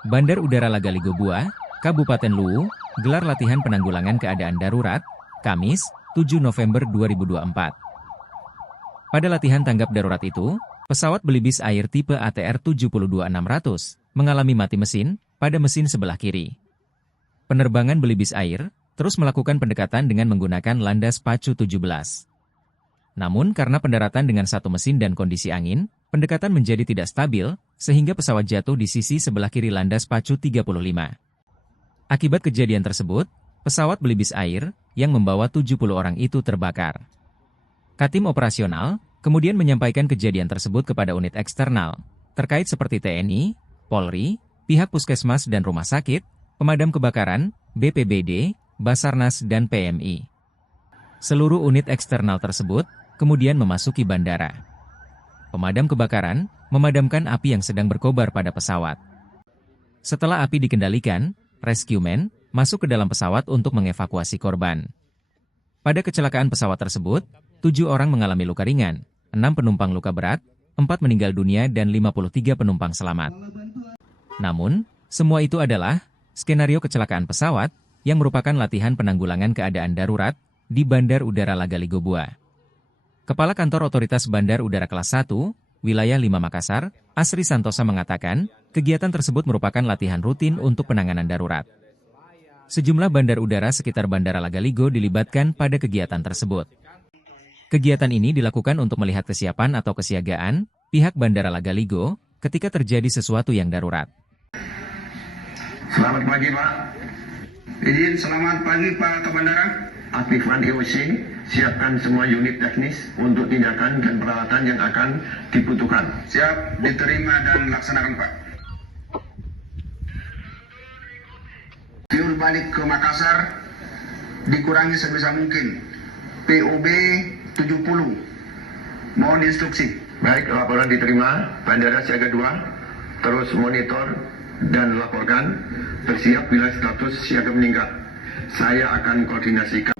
Bandar Udara Lagaligo Bua, Kabupaten Luwu, gelar latihan penanggulangan keadaan darurat, Kamis, 7 November 2024. Pada latihan tanggap darurat itu, pesawat belibis air tipe ATR 72600 mengalami mati mesin pada mesin sebelah kiri. Penerbangan belibis air terus melakukan pendekatan dengan menggunakan landas pacu 17. Namun karena pendaratan dengan satu mesin dan kondisi angin, pendekatan menjadi tidak stabil, sehingga pesawat jatuh di sisi sebelah kiri landas pacu 35. Akibat kejadian tersebut, pesawat belibis air yang membawa 70 orang itu terbakar. Katim Operasional kemudian menyampaikan kejadian tersebut kepada unit eksternal, terkait seperti TNI, Polri, pihak puskesmas dan rumah sakit, pemadam kebakaran, BPBD, Basarnas dan PMI. Seluruh unit eksternal tersebut kemudian memasuki bandara. Pemadam kebakaran memadamkan api yang sedang berkobar pada pesawat. Setelah api dikendalikan, rescuemen masuk ke dalam pesawat untuk mengevakuasi korban. Pada kecelakaan pesawat tersebut, 7 orang mengalami luka ringan, 6 penumpang luka berat, 4 meninggal dunia dan 53 penumpang selamat. Namun, semua itu adalah skenario kecelakaan pesawat yang merupakan latihan penanggulangan keadaan darurat di Bandar Udara Lagaligo Bua. Kepala Kantor Otoritas Bandar Udara Kelas 1, Wilayah 5 Makassar, Asri Santosa mengatakan, kegiatan tersebut merupakan latihan rutin untuk penanganan darurat. Sejumlah bandar udara sekitar Bandara Lagaligo dilibatkan pada kegiatan tersebut. Kegiatan ini dilakukan untuk melihat kesiapan atau kesiagaan pihak Bandara Lagaligo ketika terjadi sesuatu yang darurat. Selamat pagi Pak. Izin selamat pagi Pak Kabandara. Aktifkan IOC, siapkan semua unit teknis untuk tindakan dan peralatan yang akan dibutuhkan. Siap, diterima dan laksanakan Pak. Fuel balik ke Makassar dikurangi sebisa mungkin. POB 70. Mohon instruksi. Baik, laporan diterima. Bandara siaga 2 terus monitor dan laporkan, bersiap bila status siaga meningkat. Saya akan koordinasikan.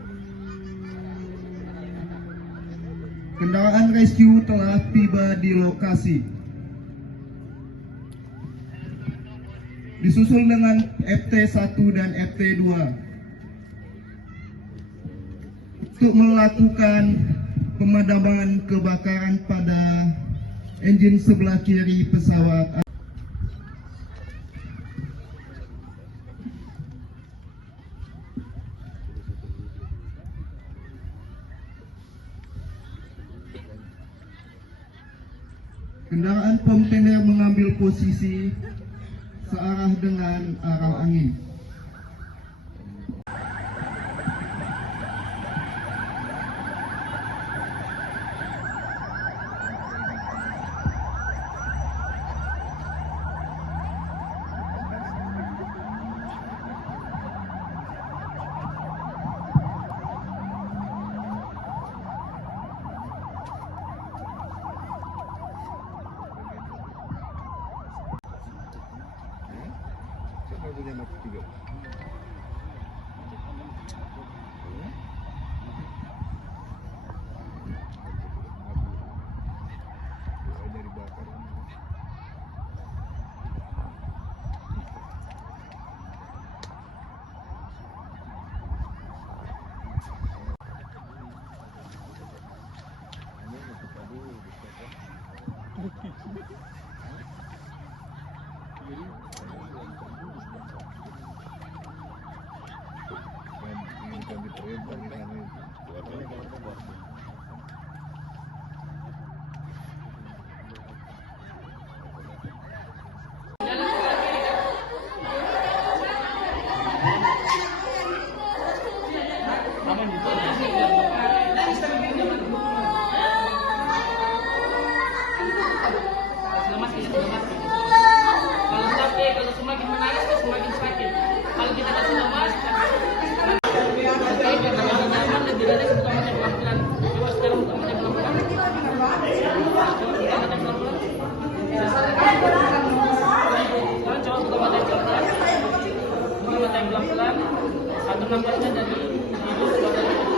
Kendaraan rescue telah tiba di lokasi. Disusul dengan FT1 dan FT2 untuk melakukan pemadaman kebakaran pada engine sebelah kiri pesawat. Kendaraan kontainer mengambil posisi searah dengan arah angin. Kalau semakin menangis, semakin sakit. Kalau kita kasih lemas, lebih dari utamanya pelan-pelan. Coba sekarang utamanya pelan-pelan. Sekarang coba utamanya pelan-pelan. Utamanya pelan-pelan. Satu nafasnya dari hidung keluar dari hidung.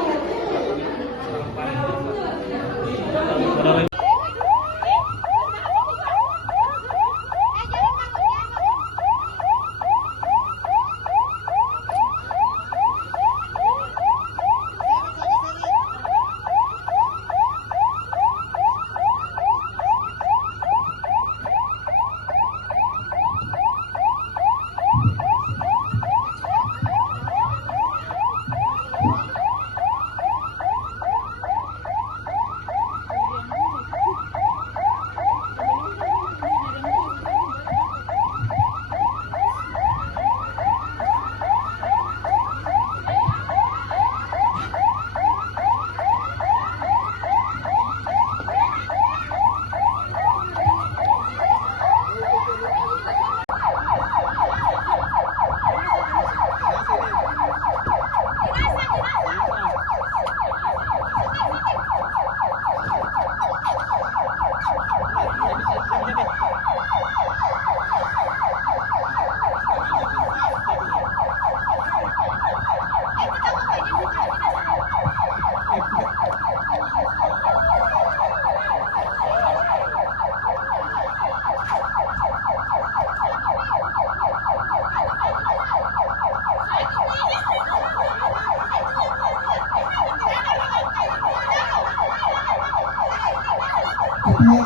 Ketua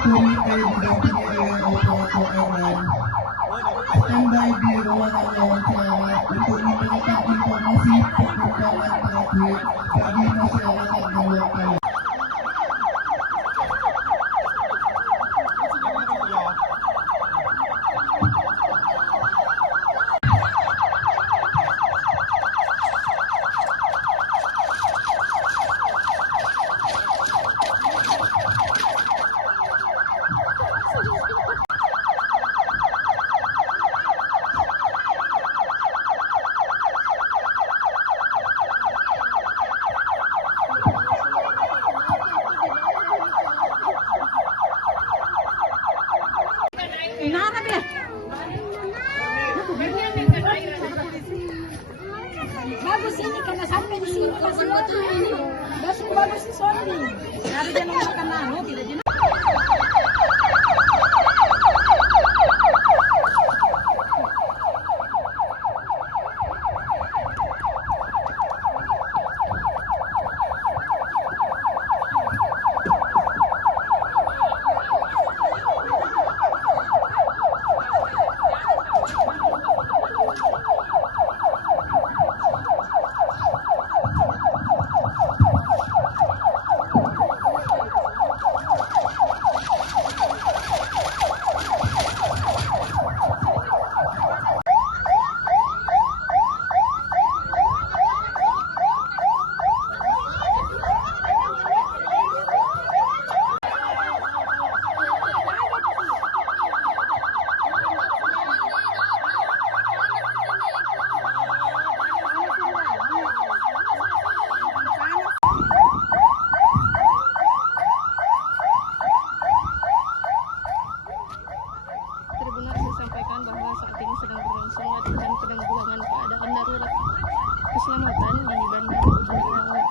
Komite didampingi oleh operator airline standby di ruangan wawancara untuk memberikan informasi perkembangan terakhir bagi masyarakat dan wartawan. Bagus ini karena sampai di sini masih betul ini. Bagus sih sorry. Harus jangan makan nano tidak jenak. Keselamatan di Bandara Udara.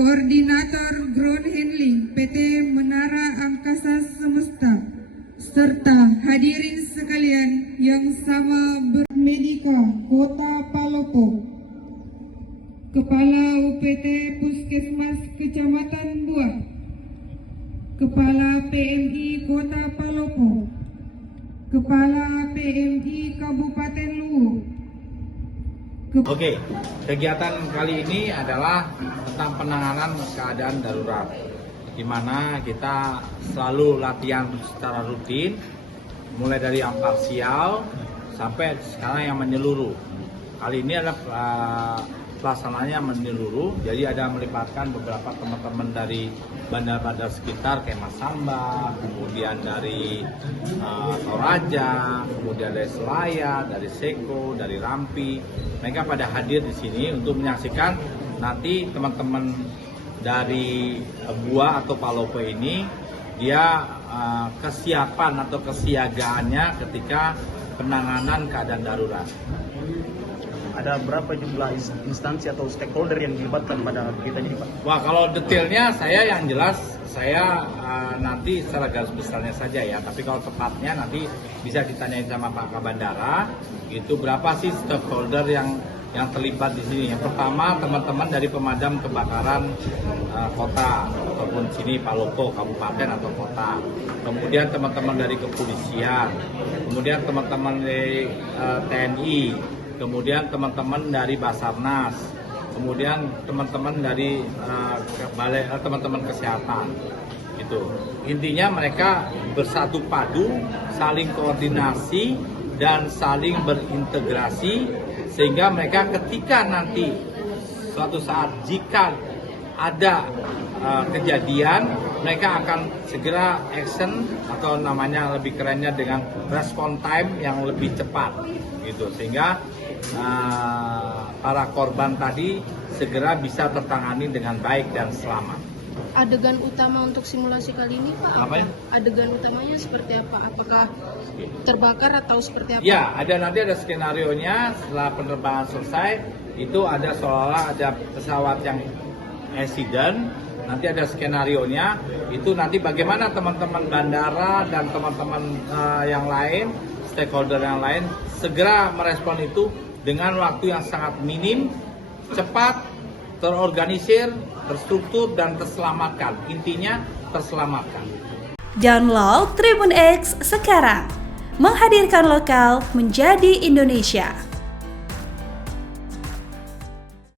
Koordinator Ground Handling PT Menara Angkasa Semesta, serta hadirin sekalian yang sama bermedika Kota Palopo, Kepala UPT Puskesmas Kecamatan Buah, Kepala PMI Kota Palopo, Kepala PMI Kabupaten Luwu. Oke, kegiatan kali ini adalah tentang penanganan keadaan darurat, di mana kita selalu latihan secara rutin, mulai dari yang parsial sampai sekarang yang menyeluruh. Kali ini adalah pelaksananya menyeluruh, jadi ada melibatkan beberapa teman-teman dari bandar-bandar sekitar kayak Masamba, kemudian dari Toraja, kemudian dari Selayar, dari Seko, dari Rampi. Mereka pada hadir di sini untuk menyaksikan nanti teman-teman dari Buah atau Palopo ini dia kesiapan atau kesiagaannya ketika penanganan keadaan darurat. Ada berapa jumlah instansi atau stakeholder yang dilibatkan pada kegiatan ini, Pak? Wah, kalau detailnya saya yang jelas saya nanti secara garis besarnya saja ya. Tapi kalau tepatnya nanti bisa ditanyain sama Pak Kabandara. Itu berapa sih stakeholder yang terlibat di sini? Yang pertama teman-teman dari pemadam kebakaran kota ataupun sini Palopo kabupaten atau kota. Kemudian teman-teman dari kepolisian. Kemudian teman-teman dari TNI. Kemudian teman-teman dari Basarnas, kemudian teman-teman dari teman-teman kesehatan, gitu. Intinya mereka bersatu padu, saling koordinasi dan saling berintegrasi sehingga mereka ketika nanti suatu saat jika ada kejadian, mereka akan segera action atau namanya lebih kerennya dengan respon time yang lebih cepat gitu, sehingga para korban tadi segera bisa tertangani dengan baik dan selamat. Adegan utama untuk simulasi kali ini Pak? Apa ya? Adegan utamanya seperti apa? Apakah terbakar atau seperti apa? Ya, nanti ada skenario-nya setelah penerbangan selesai. Itu ada seolah-olah ada pesawat yang accident. Nanti ada skenario-nya. Itu nanti bagaimana teman-teman bandara dan teman-teman yang lain, stakeholder yang lain, segera merespon itu dengan waktu yang sangat minim, cepat, terorganisir, terstruktur, dan terselamatkan. Intinya terselamatkan. Download Tribun X sekarang, menghadirkan lokal menjadi Indonesia.